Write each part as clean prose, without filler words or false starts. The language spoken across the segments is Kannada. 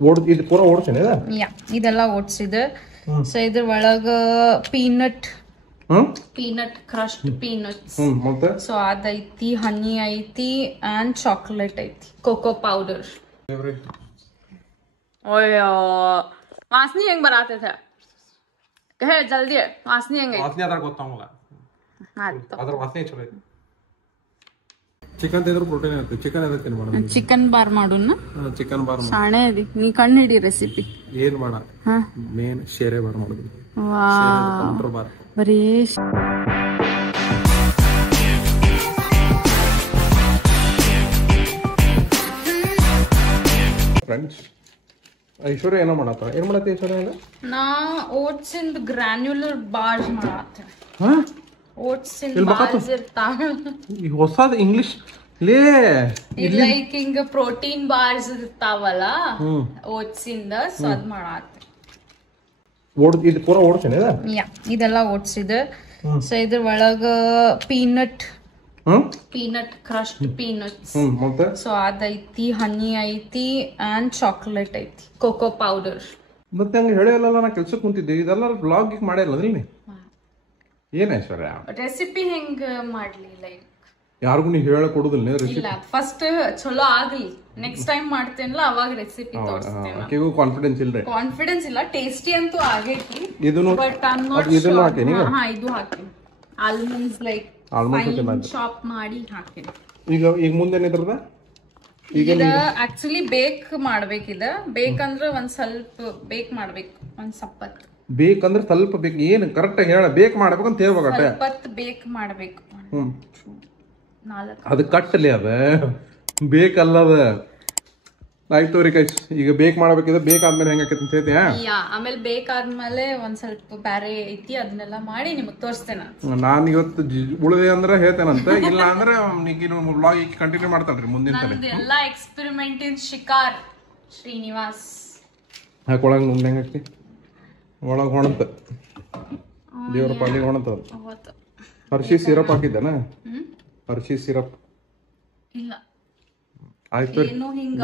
ಇದು ಪೂರ ಓಡ್ಸೇನೆ ಯಾ ಇದೆಲ್ಲ ಓಡ್ಸಿದೆ. ಸೊ ಇದ್ರ ಒಳಗ ಪೀನಟ್ ಕ್ರಶ್ಡ್ ಪೀನಟ್ಸ್, ಸೊ ಅದೈತಿ, ಹನಿ ಐತಿ ಅಂಡ್ ಚಾಕ್ಲೇಟ್ ಐತಿ, ಕೋಕೋ ಪೌಡರ್. ಅಯ್ಯೋ ವಾಸನೆ ಹೆಂಗ್ ಬರತೈತೆ ಹೇಳ ಜಲ್ದಿ, ವಾಸನೆ ಹೆಂಗ ಗೊತ್ತಾಗಲ್ಲ. ಅದ್ರ ವಾಸನೆ ಚಲೋ ಐತಿ. ಚಿಕನ್ ತಿಂದ್ರೆ ಪ್ರೋಟೀನ್ ಇರುತ್ತೆ. ಚಿಕನ್ ಎದಕ್ಕೆ ಮಾಡೋಣ? ಚಿಕನ್ ಬಾರ್ ಮಾಡೋಣ. ಚಿಕನ್ ಬಾರ್ ಸಾಣೆ ಅದಿ ನೀ ಕಣ್ಣು ಹಿಡಿ ರೆಸಿಪಿ. ಏನ್ ಮಾಡ ಮೇನ್ ಶೇರೆ ಬಾರ್ ಮಾಡೋದು. ಬಾರ್ ಬರೀ ಫ್ರೆಂಡ್ಸ್, ಐಶ್ವರ್ಯ ಏನೋ ಮಾಡತ್ತ. ಏನ್ ಮಾಡತ್ತೆ ಐಶ್ವರ್ಯ? ನಾ ಓಟ್ಸ್ ಇಂದ ಗ್ರಾನ್ಯುಲರ್ ಬಾರ್ಸ್ ಮಾಡತ್ತೆ. ಓಟ್ಸ್ ಇಂದ ಬಾರ್ಸ್ ಇರ್ತಾವ. ಈ ಹೊಸದ ಇಂಗ್ಲಿಷ್ ಲೇ ಲೈಕ್ ಹಿಂಗ ಪ್ರೋಟೀನ್ ಬಾರ್ಸ್ ಇರ್ತಾವಲ್ಲ ಓಟ್ಸ್ ಇಂದ, ಸೊ ಅದ್ ಮಾಡತ್ತೆ. ಇದು ಪೂರ ಓಡ್ಸೇನೆ ಯಾ ಇದೆಲ್ಲ ಓಡ್ಸಿದೆ. ಸೊ ಇದ್ರ ಒಳಗ ಪೀನಟ್ ಕ್ರಶ್ಡ್ ಪೀನಟ್ಸ್, ಸೊ ಅದೈತಿ, ಹನಿ ಐತಿ ಅಂಡ್ ಚಾಕ್ಲೇಟ್ ಐತಿ, ಕೋಕೋ ಪೌಡರ್. ಮತ್ತೆ ಹಂಗ ಹೇಳಿಲ್ಲ, ನಾ ಕೆಲ್ಸಕ್ಕೆ ಕುಂತಿದ್ದೆ. ಇದೆಲ್ಲ ಬ್ಲಾಗ್ ಮಾಡಿಲ್ಲ ನೀ? ಏನ್ ಐಶ್ವರ್ಯ ರೆಸಿಪಿ ಹೆಂಗ ಮಾಡ್ಲಿ? ಲೈಕ್ ಯಾರಿಗೂ ನೀ ಹೇಳ ಕೊಡುದಿಲ್ಲ ಇಲ್ಲ, ಫಸ್ಟ್ ಚಲೋ ಆಗ್ಲಿ, ನೆಕ್ಸ್ಟ್ ಟೈಮ್ ಮಾಡ್ತೇನಲ್ಲ ಅವಾಗ ರೆಸಿಪಿ ತೋರಿಸ್ತೇನೆ. ಕಾನ್ಫಿಡೆನ್ಸ್ ಇಲ್ರಿ? ಕಾನ್ಫಿಡೆನ್ಸ್ ಇಲ್ಲ. ಟೇಸ್ಟಿ ಅಂತೂ ಆಗೈತಿ. ಬಟ್ ಇದನ್ನು ಹಾಕೇನಿ. ಹಾ ಇದು ಹಾಕೇನಿ. ಆಲ್ಮಂಡ್ಸ್ ಲೈಕ್ ಚಾಪ್ ಮಾಡಿ ಹಾಕೇನಿ. ಈಗ ಮುಂದೇನಿದ್ರದ ಈಗ ಆಕ್ಚುಲಿ ಬೇಕ್ ಮಾಡ್ಬೇಕಿದ. ಬೇಕಂದ್ರ ಒಂದ್ ಸ್ವಲ್ಪ ಬೇಕ್ ಮಾಡ್ಬೇಕು, ಒಂದ್ ಸಪ್ಪತ್ ಬೇಕಂದ್ರೆ ಸ್ವಲ್ಪ ಬೇಕು. ಏನ್ ಕರೆಕ್ಟ್ ಆಗಿ ಹೇಳ. ಬೇಕ್ ಮಾಡ್ಬೇಕಂತ ಹೇಳ್ಬೇಕಟ್ಟ. ಸಪ್ಪತ್ ಬೇಕ್ ಮಾಡ್ಬೇಕು. ಅದು ಕಟ್ಟಲಿ, ಅದ ಬೇಕಲ್ಲದ. ಆಯ್ತು ರೀ ಕೈಸ್, ಈಗ ಬೇಕ್ ಮಾಡ್ಬೇಕಿದ್ರೆ ಬೇಕಾದ್ಮೇಲೆ ಹೆಂಗಾಕೈತಿ ಅಂತ ಹೇಳ್ತೀಯ? ಆಮೇಲೆ ಬೇಕಾದ್ಮೇಲೆ ಒಂದ್ ಸ್ವಲ್ಪ ಬ್ಯಾರೆ ಐತಿ, ಅದನ್ನೆಲ್ಲ ಮಾಡಿ ನಿಮಗ್ ತೋರಿಸ್ತೇನೆ. ನಾನ್ ಇವತ್ತು ಉಳಿದೆ ಅಂದ್ರೆ ಹೇಳ್ತೇನಂತ, ಇಲ್ಲ ಅಂದ್ರೆ ವ್ಲಾಗ್ ಕಂಟಿನ್ಯೂ ಮಾಡ್ತಾನ್ರಿ ಮುಂದಿನ ಸಲ. ಎಲ್ಲಾ ಎಕ್ಸ್ಪೆರಿಮೆಂಟ್ ಇನ್ ಶಿಕಾರ್ ಶ್ರೀನಿವಾಸ್. ಹಾಕೊಳಂಗ್ ಮುಂದೆ ಹೆಂಗಾಕಿ ಒಳಗ್ ಹೊಣತ ದೇವ್ರ ಪಾಲಿಗೆ ಹೊಣತ. Hershey syrup ಹಾಕಿದ್ದಾನ? ಹರ್ಷಿ ಸಿರಪ್ ಇಲ್ಲ. ಆಯ್ತು. ಏನು ಹಿಂಗ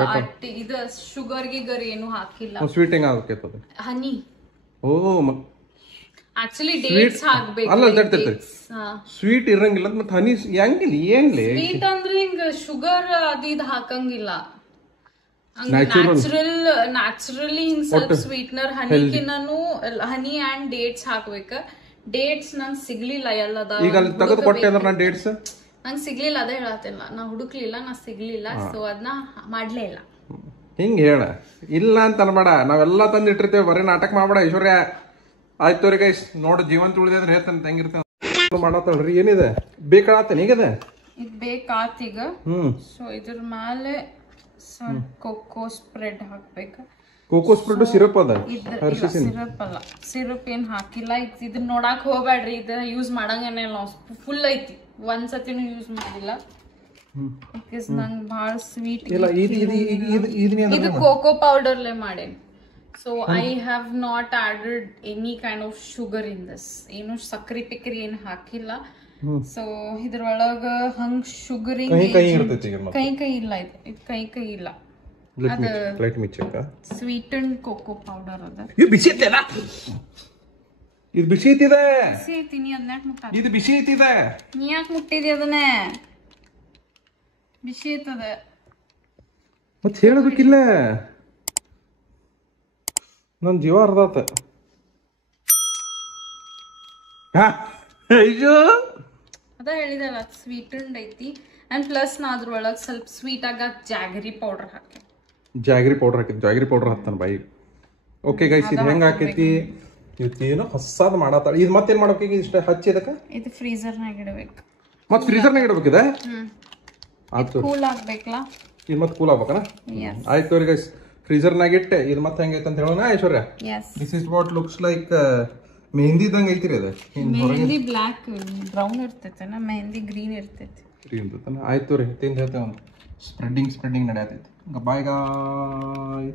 ಇದು ಶುಗರ್ ಗಿಗರ್ ಏನು ಹಾಕಿಲ್ಲ. ಸ್ವೀಟ್ ಹೆಂಗ ಆಗಬೇಕೈತದ? ಹನಿ. ಓ ಆಕ್ಚುಲಿ ಡೇಟ್ಸ್ ಹಾಕ್ಬೇಕು. ಅಲ್ಲ ತಡ್ತೈತೆ, ಸ್ವೀಟ್ ಇರಂಗಿಲ್ಲ ಮತ್ತೆ ಹನಿ ಹೆಂಗಿಲ್ಲ? ಏನ್ಲಿ ಸ್ವೀಟ್ ಅಂದ್ರೆ ಹಿಂಗ ಶುಗರ್ ಅದು ಇದು ಹಾಕಂಗಿಲ್ಲ. ನ್ಯಾಚುರಲಿ ಹಿಂಗ್ ಸ್ವಲ್ಪ ಸ್ವೀಟ್ನರ್ ಹನಿಕಿನೂ ಹನಿ ಅಂಡ್ ಡೇಟ್ಸ್ ಹಾಕ್ಬೇಕ. ಡೇಟ್ಸ್ ನಂಗೆ ಸಿಗ್ಲಿಲ್ಲ ಎಲ್ಲದ. ಈಗ ಅಲ್ಲಿ ತೆಗೆದು ಕೊಟ್ಟೆ ಅಂದ್ರೆ ನಾನು ಡೇಟ್ಸ್ ನಂಗೆ ಸಿಗ್ಲಿಲ್ಲ, ಅದೇ ಹೇಳತ್ತಿಲ್ಲ. ನಾ ಹುಡುಕ್ಲಿಲ್ಲ, ನಾ ಸಿಗ್ಲಿಲ್ಲ, ಸೊ ಅದನ್ನ ಮಾಡ್ಲೇ ಇಲ್ಲ. ಹಿಂಗ ಹೇಳ ಇಲ್ಲ ಅಂತ ಅನ್ಬೇಡ. ನಾವೆಲ್ಲಾ ತಂದು ಇಟ್ಟಿರ್ತೇವೆ, ಬರೀ ನಾಟಕ ಮಾಡ್ಬೇಡ ಐಶ್ವರ್ಯ. ಆಯ್ತು ರೀ ಗೈಸ್, ನೋಡು ಜೀವಂತ ಉಳಿದೆ ಅಂದ್ರೆ ಹೇಳ್ತಾನೆ ಹೆಂಗಿರ್ತೇವೆ ಮಾಡತ್ತಳ್ರಿ. ಏನಿದೆ ಬೇಕಾತೇನೆ ಈಗದ? ಇದು ಬೇಕಾತ್ ಈಗ. ಸೊ ಇದ್ರ ಮೇಲೆ ಕೋಕೋ ಸ್ಪ್ರೆಡ್ ಹಾಕ್ಬೇಕ. ಕೋಕೋ ಸ್ಪ್ರೆಡ್ ಸಿರಪ್ ಅದ? ಸಿರಪ್ ಅಲ್ಲ, ಸಿರಪ್ ಏನ್ ಹಾಕಿಲ್ಲ. ಇದನ್ನ ನೋಡಾಕ್ ಹೋಗ್ಬೇಡ್ರಿ, ಇದ ಯೂಸ್ ಮಾಡಂಗೇನಿಲ್ಲ. ಫುಲ್ ಐತಿ, ಒಂದ್ಸತಿನೂ ಯೂಸ್ ಮಾಡಿಲ್ಲ. ನಂಗೆ ಬಹಳ ಸ್ವೀಟ್. ಇದು ಕೋಕೋ ಪೌಡರ್ಲೆ ಮಾಡೇನಿ. So I have not added any kind of sugar in this. ಏನು ಸಕ್ರಿ ಪಿಕ್ರಿ ಏನು ಹಾಕಿಲ್ಲ. ಸೊ ಇದ್ರೊಳಗ ಹಂಗ್ ಶುಗರಿಂಗ್ ಕೈ ಇಲ್ಲ. ಇದು ಕೈ ಇಲ್ಲ. ಸ್ವೀಟನ್ ಕೋಕೋ ಪೌಡರ್ ಅದ. ಬಿಸಿ ಐತಿದ? ಇದು ಬಿಸಿ ಐತಿದೆ. ಬಿಸಿ ಐತಿ. ನೀ ಅದನ್ನ ಮುಟ್ಟ. ಇದು ಬಿಸಿ ಐತಿದೆ. ನೀ ಯಾಕೆ ಮುಟ್ಟಿದಿ ಅದನ್ನ? ಬಿಸಿ ಐತದ. ಮತ್ ಹೇಳ್ಬೇಕಿಲ್ಲ, ನನ್ ಜೀವ ಅರ್ಧಾತ. ಅಯ್ಯೋ ಅದ ಹೇಳಿದಲ್ಲ, ಸ್ವೀಟನ್ ಐತಿ. ಅಂಡ್ ಪ್ಲಸ್ ನಾ ಅದ್ರೊಳಗೆ ಸ್ವಲ್ಪ ಸ್ವೀಟ್ ಆಗ ಜಾಗರಿ ಪೌಡರ್ ಹಾಕಿ. ಜಾಗರಿ ಪೌಡರ್ ಹಾಕ್ತಾನ ಬಾಯಿ. ಓಕೆ ಗೈಸ್, ಇದು ಹೆಂಗ ಹಾಕೈತಿ? ಇವತ್ತೇನು ಹೊಸದ್ ಮಾಡತ್ತಾಳ. ಇದು ಮತ್ತೇನ್ ಮಾಡ್ಬೇಕು? ಇಷ್ಟ ಹಚ್ಚಿದಕ್ಕ ಇದು ಫ್ರೀಜರ್ನಾಗ ಇಡಬೇಕು. ಮತ್ ಫ್ರೀಜರ್ನಾಗ ಇಡಬೇಕಿದೆ? ಆಯ್ತು, ಕೂಲ್ ಆಗ್ಬೇಕಲ್ಲ. ಇದು ಮತ್ತೆ ಕೂಲ್ ಆಗ್ಬೇಕನ? ಆಯ್ತು ರೀ ಗೈಸ್, ಫ್ರೀಜರ್ನಾಗ ಇಟ್ಟೆ. ಇದು ಮತ್ತೆ ಹೆಂಗೈತೆ ಅಂತ ಹೇಳೋಣ Aishwarya. This is what looks like ಮೆಹಂದಿದಂಗ ಐತಿರಿ. ಅದು ಮೆಹಂದಿ ಬ್ಲಾಕ್ ಬ್ರೌನ್ ಇರ್ತೈತೆ, ಮೆಹಂದಿ ಗ್ರೀನ್ ಇರ್ತೈತಿ. ಆಯ್ತು ರೀ, ತಿಂದು ಹೇಳ್ತೇವೆ. ಒಂದು ಸ್ಪ್ರೆಡ್ಡಿಂಗ್ ನಡೆಯತೈತಿ. ಬಾಯ್ ಗಾಯ್.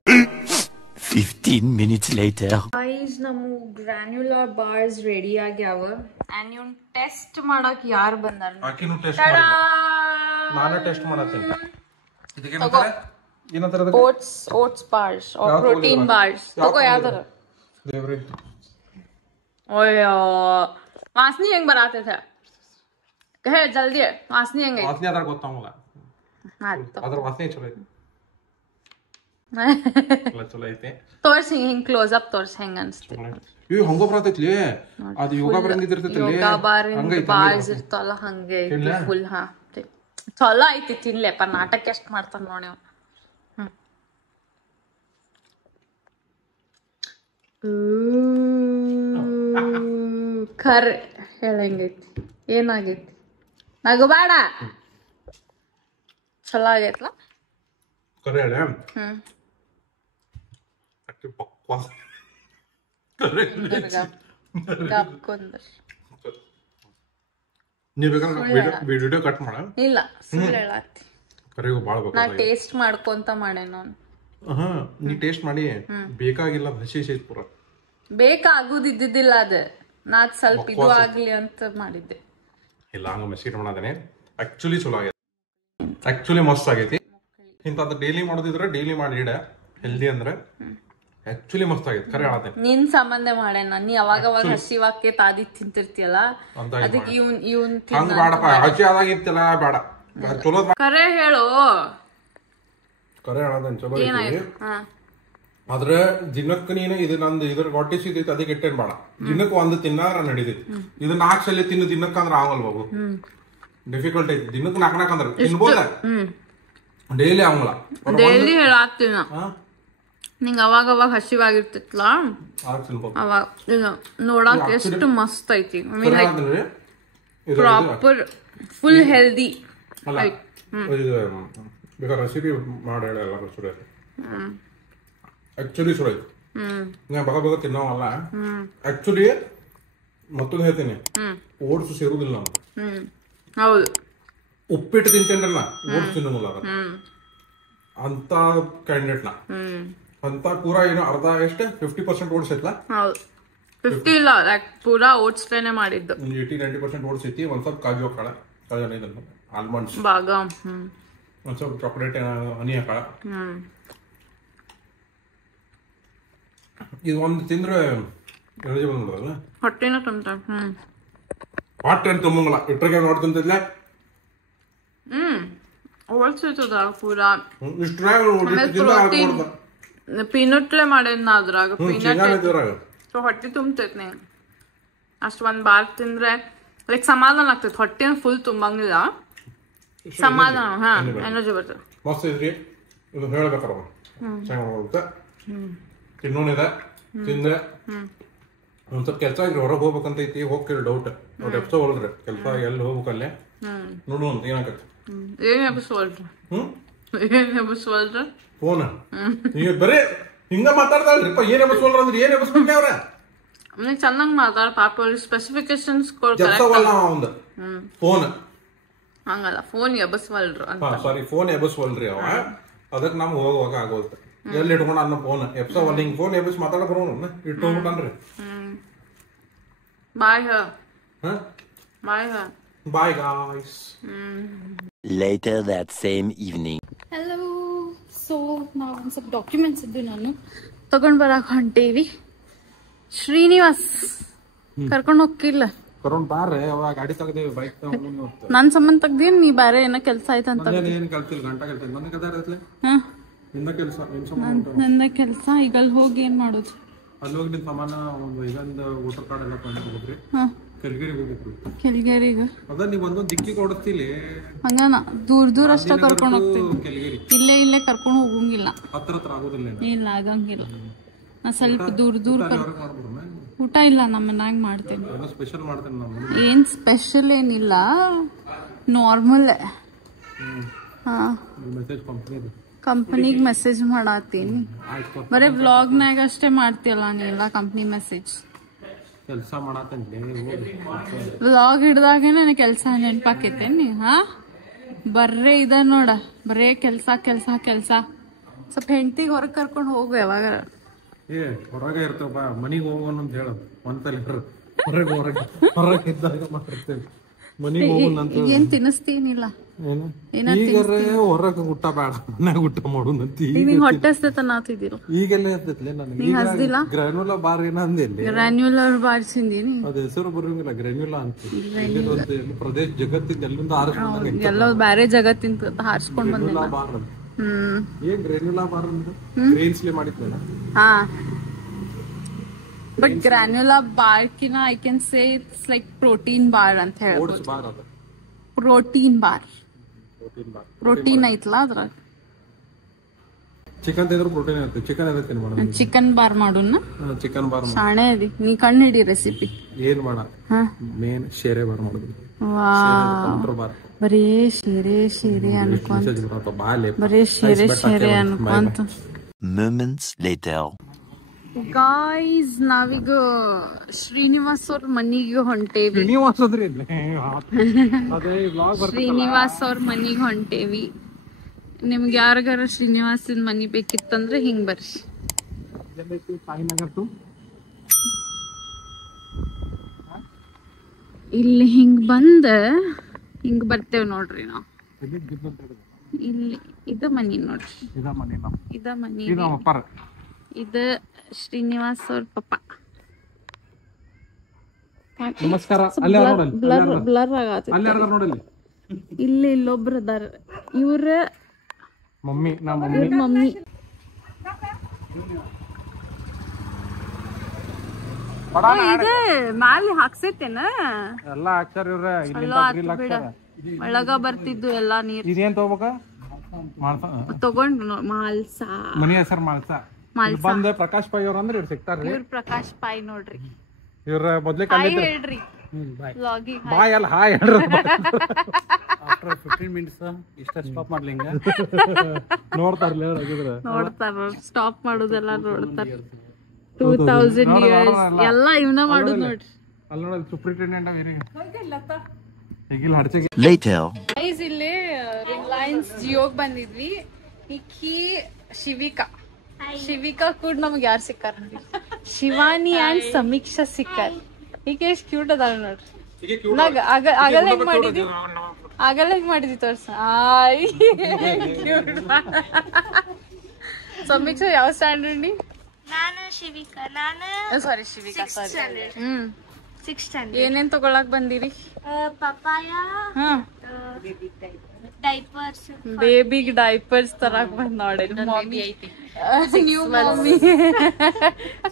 15 minutes later. Guys, ನಮ್ಮ ಗ್ರಾನ್ಯುಲರ್ ಬಾರ್ಸ್ ರೆಡಿ ಆಗ್ಯಾವ. and you ಟೆಸ್ಟ್ ಮಾಡಕ್ ಯಾರು ಬಂದಾರ? ಆಕಿನು ಟೆಸ್ಟ್ ಮಾಡಿ, ನಾನು ಟೆಸ್ಟ್ ಮಾಡತ್ತೀನಿ. ಇದಕ್ಕೆ ಏನಂತಾರೆ? ಏನಂತಾರ ಓಟ್ಸ್ ಬಾರ್ಸ್ ಪ್ರೋಟೀನ್ ಬಾರ್ಸ್ ತಗೋ ಯಾವ್ದಾರ ದೇವ್ರಿ ಅಯ್ಯೋ ವಾಸನೆ ಹೆಂಗ್ ಬರತೈತೆ ಹೇ ಜಲ್ದಿ ವಾಸನೆ ಹೆಂಗ ವಾಸನೆ ಅದ್ರ ಗೊತ್ತಾಗಲ್ಲ ಅದ್ರ ವಾಸನೆ ಚಲೋ ಐತಿ ಚಲೋ ಐತಿ ತೋರ್ಸಿ ಹಿಂಗ್ ಕ್ಲೋಸ್ ಅಪ್ ತೋರ್ಸಿ ಹೆಂಗ ಅನ್ಸ್ತಿ ಇವ್ ಹಂಗ ಬರತೈತ್ಲಿ ಅದು ಯೋಗ ಬರಂಗಿದಿರ್ತೈತಲ್ಲಿ ಯೋಗ ಬಾರ್ಸ್ ಇರ್ತಾವಲ್ಲ ಹಂಗೆ ಫುಲ್ ಹಾ ಚಲೋ ಐತಿ ತಿನ್ಲೆಪ್ಪ ನಾಟಕ ಎಷ್ಟ್ ಮಾಡ್ತಾನ ನೋಡಿ ಖರೆ ಹೇಳಂಗೈತಿ ಏನಾಗೈತಿ ನಗಬೇಡ ಚಲೋ ಆಗೈತ್ಲ ಕರೆ ಹೇಳ ಪಕ್ವಾ ಗಪ್ಕೊಂಡ್ರ ನೀ ಬೇಕಾದ್ರೆ ವಿಡಿಯೋ ಕಟ್ ಮಾಡ ಇಲ್ಲ ಸುಳ್ಳು ಹೇಳತ್ತಿ ಕರೆಗೂ ಬಾಳ ನಾ ಟೇಸ್ಟ್ ಮಾಡ್ಕೊಂತ ಮಾಡೇ ನಾನು ನೀ ಟೇಸ್ಟ್ ಮಾಡಿ ಬೇಕಾಗಿಲ್ಲ ಹಸಿ ಹಸಿ ಪೂರ ಬೇಕಾಗುದಿದ್ದಿಲ್ಲ ಅದ ನಾ ಸ್ವಲ್ಪ ಇದು ಆಗ್ಲಿ ಅಂತ ಮಾಡಿದ್ದೆ ಇಲ್ಲ ಹಂಗ ಮೆಸ್ಕಿಟ್ ಮಾಡದೇನೆ ಆಕ್ಚುಲಿ ಚಲೋ ಆಗೈತಿ ಆಕ್ಚುಲಿ ಮಸ್ತ್ ಆಗೈತಿ ಇಂಥದ್ದು ಡೈಲಿ ಮಾಡೋದಿದ್ರೆ ಡೈಲಿ ಮಾಡಿ ಇಡ ಹೆಲ್ದಿ ಅಂದ್ರೆ ಆಕ್ಚುಲಿ ಮಸ್ತ್ ಆಗೈತಿ ಕರೆ ಹೇಳತ್ತೇನೆ ನಿನ್ ಸಂಬಂಧ ಮಾಡೇನ ನೀ ಅವಾಗ ಹಸಿವಾಕ್ಕೆ ತಾದಿ ತಿಂತಿರ್ತಿಯಲ್ಲ ಅದಕ್ಕೆ ಇವನ್ ಹಂಗ ಬೇಡಪ್ಪ ಹಸಿ ಆದಾಗಿತ್ತಲ್ಲ ಬೇಡ ಚಲೋ ಕರೆ ಹೇಳು ಕರೆ ಹೇಳದೇನೆ ಚಲೋ ಐತಿ ಆದ್ರೆ ದಿನಕ್ಕೆ ನೀನು ಇದು ನಂದು ಇದ್ರ ಹೊಟ್ಟೆ ಸಿಗೈತಿ ಅದಕ್ಕೆ ಇಟ್ಟೇನ್ ಬೇಡ ದಿನಕ್ಕೆ ಒಂದು ತಿನ್ನಾರ ನಡೀತೈತಿ ಇದು 4 ಸಲ ತಿನ್ನು ದಿನಕ್ಕೆ ಅಂದ್ರೆ ಆಗಲ್ ಬಾಬು ಡಿಫಿಕಲ್ಟ್ ಐತಿ ದಿನಕ್ಕೆ 4 ಅಂದ್ರೆ ತಿನ್ಬೋದ ಡೈಲಿ ಆಗಲ್ಲ ಡೈಲಿ ಹೇಳಾಗ್ತೀನ ನಿಂಗ ಅವಾಗ ಹಸಿವಾಗಿರ್ತಿತ್ಲ ಅವಾಗ ನೋಡಕ್ ಎಷ್ಟು ಮಸ್ತ್ ಐತಿ ಪ್ರಾಪರ್ ಫುಲ್ ಹೆಲ್ದಿ ಬೇಕಾದ್ರೆ ರೆಸಿಪಿ ಮಾಡಿ ಹೇಳ ಎಲ್ಲ ಶುರು ಐತಿ ಆಕ್ಚುಲಿ ಶುರು ಐತಿ ನಾ ಬಗ ತಿನ್ನೋವಲ್ಲ ಆಕ್ಚುಲಿ ಮತ್ತೊಂದು ಹೇಳ್ತೀನಿ ಓಟ್ಸ್ ಸೇರುದಿಲ್ಲ ನಾನು ಹೌದು ಉಪ್ಪಿಟ್ಟು ತಿಂತೇನ್ರಲ್ಲ ಓಟ್ಸ್ ತಿನ್ನೋಲ್ಲ ಅಂತ ಕ್ಯಾಂಡಿಡೇಟ್ ನಾ ಅಂತ ಪೂರಾ ಏನು ಅರ್ಧ ಎಷ್ಟು 50% ಓಟ್ಸ್ ಐತ್ಲಾ ಹೌದು 50 ಇಲ್ಲ ಪೂರಾ ಓಟ್ಸ್ ಟ್ರೈನೇ ಮಾಡಿದ್ದು 80-90% ಓಟ್ಸ್ ಐತಿ ಒಂದ್ ಸ್ವಲ್ಪ ಕಾಜು ಹಾಕಳ ಆಲ್ಮಂಡ್ಸ್ ಬಾದಾಮ್ ಒಂದ್ ಸ್ವಲ್ಪ ಚಾಕ್ಲೇಟ್ ಹನಿ ಹಾಕಳ ಇದು ಒಂದು ತಿಂದ್ರೆ ಎನರ್ಜಿ ಬಂದ್ಬಿಡಲ್ಲ ಹೊಟ್ಟೆನ ತುಂಬ್ತ ಹೊಟ್ಟೆ ಅಂತ ತುಂಬಂಗಿಲ್ಲ ಇಟ್ರಿಗೆ ನೋಡ್ತಿಂತಿದ್ಲ ಓಡ್ಸಿರ್ತದ ಪೂರಾ ಇಷ್ಟ ಪೀನಟ್ಲೆ ಮಾಡೇನ ಅದ್ರಾಗ ಪೀನಟ್ ಹೊಟ್ಟೆ ತುಂಬತೈತ್ ನೀ ಅಷ್ಟ್ ಒಂದ್ ಬಾರ್ ತಿಂದ್ರೆ ಲೈಕ್ ಸಮಾಧಾನ ಆಗ್ತೈತಿ ಹೊಟ್ಟೆ ಫುಲ್ ತುಂಬಂಗಿಲ್ಲ ಸಮಾಧಾನ ಹಾ ಎನರ್ಜಿ ಬರ್ತದೆ ಮಸ್ತ್ ಐತ್ರಿ ಇದು ಹೇಳ್ಬೇಕಾರ ಚೆನ್ನಾಗಿ ತಿನ್ನೋಣಿದೆ ತಿಂದ್ರೆ ಒಂದ್ ಸ್ವಲ್ಪ ಕೆಲಸ ಇದ್ರಿ ಹೊರಗೆ ಹೋಗ್ಬೇಕಂತ ಐತಿ ಹೋಗ್ತಿರಿ ಡೌಟ್ ಅವ್ರ ಎಪ್ಸೋ ಹೊರದ್ರಿ ಕೆಲಸ ಎಲ್ಲಿ ಹೋಗ್ಬೇಕಲ್ಲೇ ನೋಡು ಅಂತ ಏನಾಗತ್ತೆ ಏನ್ ಎಬ್ಬಿಸ್ವಲ್ರಿ ಏನ್ ಎಬ್ಬಿಸ್ವಲ್ರಿ ಫೋನ್ ಈಗ ಬರೀ ಹಿಂಗ ಮಾತಾಡ್ತಾಳ್ರಿಪ್ಪ ಏನ್ ಎಬ್ಬಿಸ್ವಲ್ರ ಅಂದ್ರೆ ಏನ್ ಎಬ್ಬಿಸ್ಕೊಂಡೆ ಅವ್ರ ನೀನ್ ಚೆನ್ನಾಗ್ ಮಾತಾಡ ಪಾಪ ಸ್ಪೆಸಿಫಿಕೇಶನ್ಸ್ ಒಂದು ಫೋನ್ ಹಂಗಲ್ಲ ಫೋನ್ ಎಬ್ಬಿಸ್ವಲ್ರು ಸಾರಿ ಫೋನ್ ಎಬ್ಬಿಸ್ವಲ್ರಿ ಅವ ಅದಕ್ಕೆ ನಮ್ಗೆ ಹೋಗುವಾಗ ಆಗೋಲ್ತ ಎಲ್ಲಿ ಇಟ್ಕೊಂಡ ಅನ್ನ ಫೋನ್ ಎಬ್ಸವಲ್ಲ ಹಿಂಗ್ ಫೋನ್ ಎಬ್ಬಿಸ್ ಮಾತಾಡ ಬರೋಣ ಇಟ್ಟು ಹೋಗ್ಬಿಟ್ಟನ್ರಿ bye bye bye guys Later that same evening. Hello so ನಾವು ಒಂದು ಸ್ವಲ್ಪ ಡಾಕ್ಯುಮೆಂಟ್ಸ್ ಇದ್ದು ನಾನು ತಗೊಂಡ್ ಬರಕ್ ಹೊಂಟೇವಿ ಶ್ರೀನಿವಾಸ್ ಕರ್ಕೊಂಡು ಹೋಗಿಲ್ಲ ಕರ್ಕೊಂಡ್ ಬಾರ್ರೆ ಅವಾಗ ಗಾಡಿ ತಗದೇವಿ ಬೈಕ್ ನನ್ ಸಂಬಂಧ ತೆಗ್ದೇನ್ ನೀ ಬಾರೆ ಏನೋ ಕೆಲ್ಸ ಆಯ್ತಂತ ಏನ್ ಕಲ್ತಿಲ್ಲ ಗಂಟಾ ಕಲ್ತಿಲ್ಲ ನನ್ನ ಕದಾರತ್ಲೆ ನಿನ್ನ ಕೆಲಸ ನನ್ನ ಕೆಲಸ ಈಗ ಅಲ್ಲಿ ಹೋಗಿ ಏನ್ ಮಾಡೋದು ಅಲ್ಲಿ ಹೋಗಿ ನಿನ್ ಸಮಾನ ಒಂದು ಇದೊಂದು ವೋಟರ್ ಕಾರ್ಡ್ ಎಲ್ಲ ತಗೊಂಡು ಹೋಗ್ರಿ ಕೆಲ್ಗೇರಿಗೆ ಹೋಗ್ಬೇಕು ಕೆಲ್ಗೇರಿಗೆ ಅದ ನೀವ್ ಒಂದೊಂದು ದಿಕ್ಕಿಗೆ ಓಡಿಸ್ತಿಲಿ ಹಂಗನ ದೂರ ಅಷ್ಟೇ ಕರ್ಕೊಂಡು ಹೋಗ್ತೀವಿ ಕೆಲ್ಗೇರಿ ಇಲ್ಲೇ ಕರ್ಕೊಂಡು ಹೋಗಂಗಿಲ್ಲ ಹತ್ರ ಆಗೋದಿಲ್ಲ ಇಲ್ಲ ಆಗಂಗಿಲ್ಲ ನಾ ಸ್ವಲ್ಪ ದೂರ ಊಟ ಇಲ್ಲ ನಮ್ಮ ಮನ್ಯಾಗ ಮಾಡ್ತೇನೆ ಸ್ಪೆಷಲ್ ಮಾಡ್ತೇನೆ ಏನ್ ಸ್ಪೆಷಲ್ ಏನಿಲ್ಲ ನಾರ್ಮಲ್ ಹಾ ಕಂಪನಿಗೆ ಮೆಸೇಜ್ ಮಾಡತ್ತೀನಿ ಬರೀ ವ್ಲಾಗ್ನಾಗ ಅಷ್ಟೇ ಮಾಡ್ತೀಯಲ್ಲ ನೀ ಎಲ್ಲ ಕಂಪ್ನಿ ಮೆಸೇಜ್ ಕೆಲಸ ಮಾಡತ್ತೇನೆ ವ್ಲಾಗ್ ಹಿಡ್ದಾಗೇನೆ ಕೆಲಸ ನೆನ್ಪಾಕೈತೇನಿ ಹಾ ಬರ್ರೇ ಇದ ನೋಡ ಬರೇ ಕೆಲ್ಸ ಸ್ವಲ್ಪ ಹೆಂಡತಿಗೆ ಹೊರಗೆ ಕರ್ಕೊಂಡು ಹೋಗು ಯಾವಾಗ ಹೊರಗೆ ಇರ್ತೇವಪ್ಪ ಮನಿಗೆ ಹೋಗೋಣ ಅಂತ ಹೇಳ ಒಂದ್ಸಲ ಹೊರಗೆ ಇದ್ದಾಗ ಮಾಡಿರ್ತೇವೆ ಮನಿಗ್ ಹೋಗುನಂತ ಏನ್ ತಿನ್ನಿಸ್ತೀನಿಲ್ಲ ಏನು ಈಗರೆ ಹೊರಗೆ ಊಟ ಬೇಡ ಮನ್ಯಾಗ ಊಟ ಮಾಡೋಣಂತ ನಿಂಗೆ ಹೊಟ್ಟೆ ಹಸ್ತೈತ ನಾತಿದಿರು ಈಗೆಲ್ಲ ಇರ್ತೈತ್ಲೆ ನನಗೆ ಗ್ರಾನ್ಯುಲಾ ಬಾರ್ ಏನ ಅಂದಿಲ್ಲ ಗ್ರಾನ್ಯುಲರ್ ಬಾರ್ ತಿಂದೀನಿ ಅದ ಹೆಸರು ಬರೋಂಗಿಲ್ಲ ಗ್ರಾನ್ಯುಲಾ ಅಂತ ಪ್ರದೇಶ ಜಗತ್ತಿನ ಎಲ್ಲಿಂದ ಆರಿಸ್ಕೊಂಡ ಎಲ್ಲ ಬೇರೆ ಜಗತ್ತಿನ ಹಾರಿಸ್ಕೊಂಡ್ ಬಂದಿಲ್ಲ ಬಾರ್ ಅಂತ ಏನ್ ಗ್ರಾನ್ಯುಲಾ ಬಾರ್ ಅಂದ್ರೆ ಗ್ರೇನ್ಸ್ಲೆ ಮಾಡಿದ್ನಲ್ಲ ಹಾ ಬಟ್ ಗ್ರಾನ್ಯುಲಾ ಬಾರ್ ಕಿನ I can say it's like protein bar ಅಂತ ಹೇಳಿ ಓಟ್ಸ್ ಬಾರ್ ಅದ ಪ್ರೋಟೀನ್ ಬಾರ್ ಪ್ರೋಟೀನ್ ಐತ್ಲಾ ಅದ್ರಾಗ ಚಿಕನ್ ತಿಂದ್ರೆ ಪ್ರೋಟೀನ್ ಇರುತ್ತೆ ಚಿಕನ್ ಎದಕ್ಕೆ ಮಾಡೋಣ ಚಿಕನ್ ಬಾರ್ ಮಾಡೋಣ ಚಿಕನ್ ಬಾರ್ ಶಾಣೆ ಅದಿ ನೀ ಕಣ್ಣು ಹಿಡಿ ರೆಸಿಪಿ ಏನ್ ಮಾಡ ಮೇನ್ ಶೇರೆ ಬಾರ್ ಮಾಡೋದು ಬಾರ್ ಬರೀ ಶೇರೆ ಅನ್ಕೊಂತ ಬರೀ ಶೇರೆ ಅನ್ಕೊಂತ Moments later. ಗಾಯ್ಸ್ ನಾವೀಗ ಶ್ರೀನಿವಾಸ್ ಅವ್ರ ಮನಿಗೆ ಹೊಂಟೇವಿ ಶ್ರೀನಿವಾಸ್ ಅವ್ರ ಮನಿಗೆ ಹೊಂಟೇವಿ ನಿಮ್ಗೆ ಯಾರಿಗಾರ ಶ್ರೀನಿವಾಸನ್ ಮನಿ ಬೇಕಿತ್ತಂದ್ರೆ ಹಿಂಗ್ ಬರ್ರಿ ಇಲ್ಲಿ ಹಿಂಗ್ ಬಂದ ಹಿಂಗ್ ಬರ್ತೇವ್ ನೋಡ್ರಿ ನಾವ್ ಇಲ್ಲಿ ಇದ ಮನಿ ನೋಡ್ರಿ ಇದ ಮನಿ ಇದ ಶ್ರೀನಿವಾಸ್ ಅವ್ರ ಪಪ್ಪ ನಮಸ್ಕಾರ ಬ್ಲರ್ ಆಗತ್ತೆ ಇಲ್ಲಿ ಇಲ್ಲೊಬ್ರು ಅದಾರ ಇವ್ರ ಮಮ್ಮಿ ಮಮ್ಮಿ ಇದೆ ಮ್ಯಾಲೆ ಹಾಕ್ಸೈತೇನ ಎಲ್ಲಾ ಹಾಕ್ತಾರ ಇವ್ರ ಒಳಗ ಬರ್ತಿದ್ದು ಎಲ್ಲಾ ನೀರ್ ಇದೇನ್ ತಗೋಬೇಕ ತಗೊಂಡು ಮಾಲ್ಸಾ ಮನಿ ಹೆಸರು ಮಾಲ್ಸಾ ಬಂದ ಪ್ರಕಾಶ್ ಪೈ ಅವ್ರ ಅಂದ್ರೆ ಇವ್ರು ಸಿಗ್ತಾರ್ರಿ ಇವ್ರ ಪ್ರಕಾಶ್ ಪೈ ನೋಡ್ರಿ ಇವ್ರ ಮೊದ್ಲೇ ಹೇಳ್ರಿ ಬಾಯ್ ಅಲ್ಲ ಹಾಯ್ ಹೇಳ್ರಿ ಆಫ್ಟರ್ 15 ಮಿನಿಟ್ಸ್ ಇಷ್ಟ ಸ್ಟಾಪ್ ಮಾಡ್ಲಿಂಗ ನೋಡ್ತಾರ ಸ್ಟಾಪ್ ಮಾಡೋದೆಲ್ಲ ನೋಡ್ತಾರ 2000 ಇಯರ್ಸ್ ಎಲ್ಲ ಇವನ ಮಾಡುದು ನೋಡ್ರಿ ಅಲ್ಲಿ ನೋಡಿ ಸೂಪರಿಂಟೆಂಡೆಂಟ್ Later. ಗೈಸ್ ಇಲ್ಲಿ ರಿಲಯನ್ಸ್ ಜಿಯೋಗ್ ಬಂದಿದ್ವಿ ಈಕಿ ಶಿವಿಕಾ ಕೂಡ ನಮ್ಗೆ ಯಾರು ಸಿಕ್ಕಾರ ಶಿವಾನಿ ಅಂಡ್ ಸಮೀಕ್ಷಾ ಸಿಕ್ಕಾರ ಈಕೆ ಎಷ್ಟು ಕ್ಯೂಟ್ ಅದಾಳ ನೋಡ್ರಿ ಆಗಲ್ಲ ಹೆಂಗ್ ಮಾಡಿದ್ವಿ ತೋರ್ಸ ಸಮೀಕ್ಷಾ ಯಾವ ಸ್ಟ್ಯಾಂಡರ್ಡ್ ನೀ ಸಾರಿ ಶಿವಿಕಾ ಸಾರಿ ಏನೇನ್ ತಗೊಳಕ್ ಬಂದಿರಿ ಬೇಬಿಗ್ ಡೈಪರ್ಸ್ ತರಕ್ ಬಂದ್ ನೋಡಿ ನ್ಯೂ ಮಮ್ಮಿ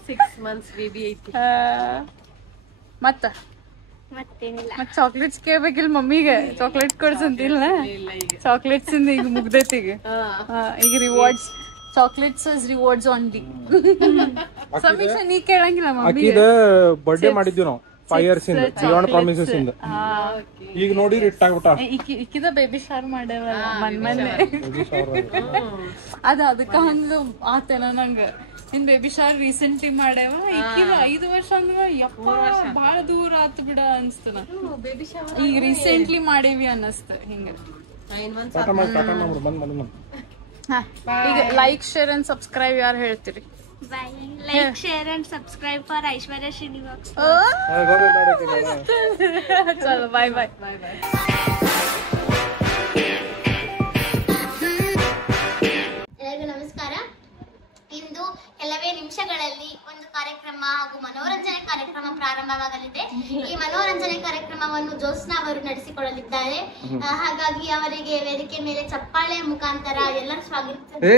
6 months ಬೇಬಿ ಐತಿ ಮತ್ತ ಚಾಕ್ಲೇಟ್ಸ್ ಕೇಳ್ಬೇಕಿಲ್ ಮಮ್ಮಿಗೆ ಚಾಕ್ಲೇಟ್ ಕೊಡ್ಸಂತಿಲ್ಲ ಚಾಕ್ಲೇಟ್ಸ್ ಇಂದ ಈಗ ಮುಗ್ದೈತಿ ಈಗ rewards chocolates is rewards on D ಸಮೀಕ್ಷಾ ನೀ ಕೇಳಂಗಿಲ್ಲ ಮಮ್ಮಿ ಬರ್ಡೇ ಮಾಡಿದ್ವಿ ನಾವು 5 years ಇಂದ ಬಿಯಾಂಡ್ ಪ್ರಾಮಿಸಸ್ ಇಂದ ಈಗ ನೋಡಿ ರಿಟ್ ಆಗ್ಬಿಟ್ಟ ಇಕ್ಕಿದ ಬೇಬಿ ಶಾರ್ ಮಾಡ್ಯಾವಲ್ಲ ಮೊನ್ನೆ ಅದಕ್ಕ ಹಂಗ ಆತೇನ ನಂಗ ಇನ್ ಬೇಬಿ ಶಾರ್ ರೀಸೆಂಟ್ಲಿ ಮಾಡ್ಯಾವ ಇಕ್ಕಿದ 5 ವರ್ಷ ಅಂದ್ರ ಯಪ್ಪ ಬಾಳ ದೂರ ಆತ್ ಬಿಡ ಅನ್ಸ್ತದ ಈಗ ರೀಸೆಂಟ್ಲಿ ಮಾಡೇವಿ ಅನ್ನಸ್ತ ಹಿಂಗ ಈಗ ಲೈಕ್ ಶೇರ್ ಅಂಡ್ ಸಬ್ಸ್ಕ್ರೈಬ್ ಯಾರು ಹೇಳ್ತೀರಿ Like, share and subscribe for Aishwarya Srinivas. ಚಲೋ bye. ಎಲ್ಲರಿಗೂ ನಮಸ್ಕಾರ. ಇಂದು ಕೆಲವೇ ನಿಮಿಷಗಳಲ್ಲಿ ಒಂದು ಕಾರ್ಯಕ್ರಮ ಹಾಗೂ ಮನೋರಂಜನೆ ಕಾರ್ಯಕ್ರಮ ಪ್ರಾರಂಭವಾಗಲಿದೆ. ಈ ಮನೋರಂಜನೆ ಕಾರ್ಯಕ್ರಮವನ್ನು ಜ್ಯೋತ್ಸ್ನಾ ಅವರು ನಡೆಸಿಕೊಳ್ಳಲಿದ್ದಾರೆ. ಹಾಗಾಗಿ ಅವರಿಗೆ ವೇದಿಕೆ ಮೇಲೆ ಚಪ್ಪಾಳೆ ಮುಖಾಂತರ ಎಲ್ಲರೂ ಸ್ವಾಗತಿಸುತ್ತಾರೆ.